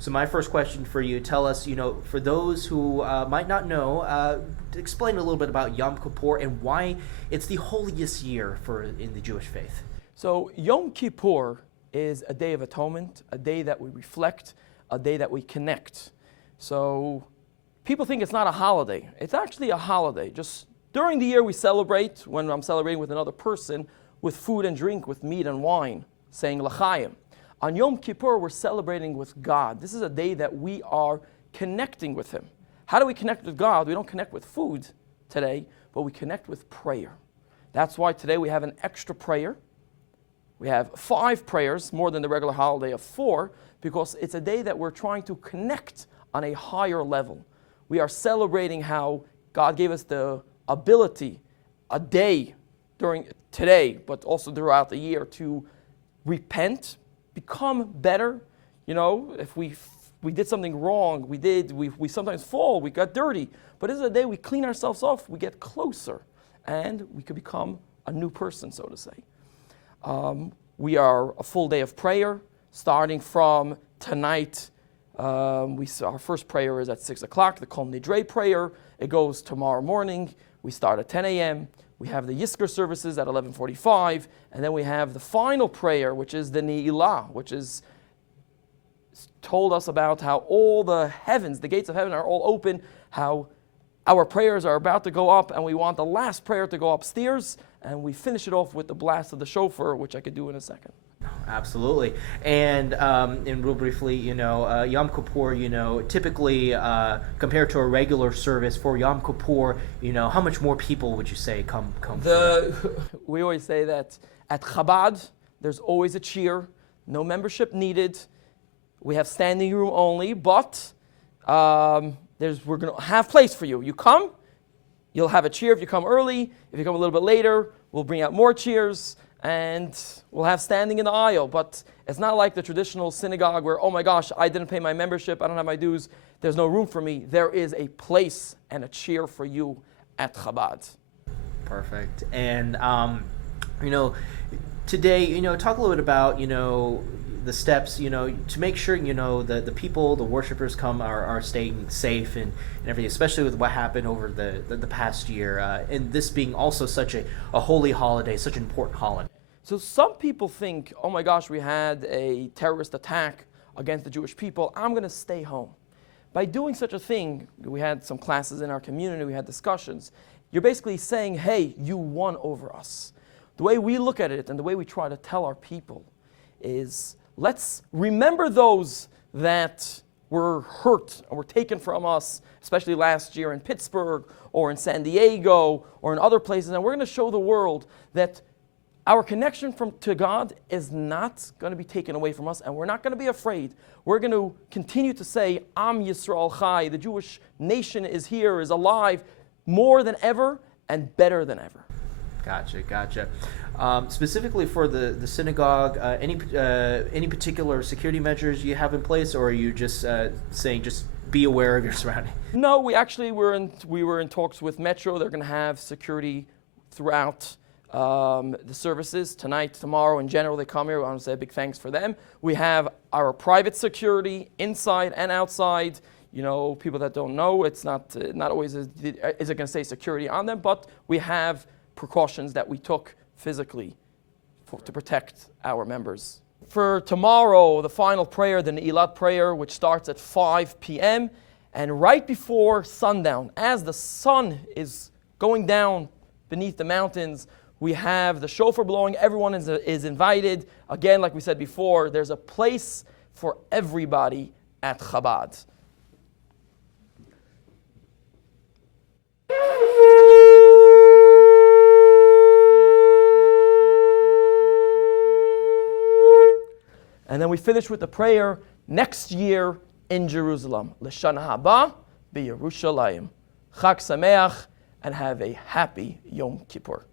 So my first question for you, tell us, for those who might not know, explain a little bit about Yom Kippur and why it's the holiest year in the Jewish faith. So Yom Kippur is a day of atonement, a day that we reflect, a day that we connect. So people think it's not a holiday. It's actually a holiday. Just during the year we celebrate, when I'm celebrating with another person, with food and drink, with meat and wine, saying l'chaim. On Yom Kippur, we're celebrating with God. This is a day that we are connecting with Him. How do we connect with God? We don't connect with food today, but we connect with prayer. That's why today we have an extra prayer. We have 5 prayers, more than the regular holiday of 4, because it's a day that we're trying to connect on a higher level. We are celebrating how God gave us the ability, a day during today, but also throughout the year, to repent, become better. If we did something wrong, we sometimes fall, we got dirty, but this is a day we clean ourselves off, we get closer, and we could become a new person, so to say. We are a full day of prayer, starting from tonight. Our first prayer is at 6 o'clock, the Kol Nidrei prayer. It goes tomorrow morning. We start at 10 a.m. We have the Yisker services at 11:45, and then we have the final prayer, which is the Ne'ilah, which is told us about how all the heavens, the gates of heaven are all open, how our prayers are about to go up, and we want the last prayer to go upstairs, and we finish it off with the blast of the shofar, which I could do in a second. Absolutely. And real briefly, Yom Kippur, typically compared to a regular service for Yom Kippur, how much more people would you say come We always say that at Chabad, there's always a cheer, no membership needed. We have standing room only, but we're going to have place for you. You come, you'll have a cheer if you come early. If you come a little bit later, we'll bring out more cheers, and we'll have standing in the aisle. But it's not like the traditional synagogue where, oh my gosh, I didn't pay my membership, I don't have my dues, there's no room for me. There is a place and a cheer for you at Chabad. Perfect. And, today, talk a little bit about, the steps, to make sure, the people, the worshipers are staying safe and everything, especially with what happened over the past year, and this being also such a holy holiday, such an important holiday. So some people think, oh my gosh, we had a terrorist attack against the Jewish people, I'm going to stay home. By doing such a thing, we had some classes in our community, we had discussions, you're basically saying, hey, you won over us. The way we look at it and the way we try to tell our people is, let's remember those that were hurt and were taken from us, especially last year in Pittsburgh or in San Diego or in other places. And we're going to show the world that our connection to God is not going to be taken away from us, and we're not going to be afraid. We're going to continue to say, Am Yisrael Chai, the Jewish nation is here, is alive, more than ever and better than ever. Gotcha. Specifically for the synagogue, any particular security measures you have in place, or are you just saying just be aware of your surroundings? No, we were in talks with Metro. They're going to have security throughout the services tonight, tomorrow. In general, they come here. I want to say a big thanks for them. We have our private security inside and outside. People that don't know, it's not always is it going to say security on them, but we have precautions that we took physically to protect our members. For tomorrow, the final prayer, the Ne'ilat prayer, which starts at 5 p.m. and right before sundown, as the sun is going down beneath the mountains, we have the shofar blowing. Everyone is invited. Again, like we said before, there's a place for everybody at Chabad. And then we finish with the prayer next year in Jerusalem. L'shana haba b'Yerushalayim. Chag Sameach, and have a happy Yom Kippur.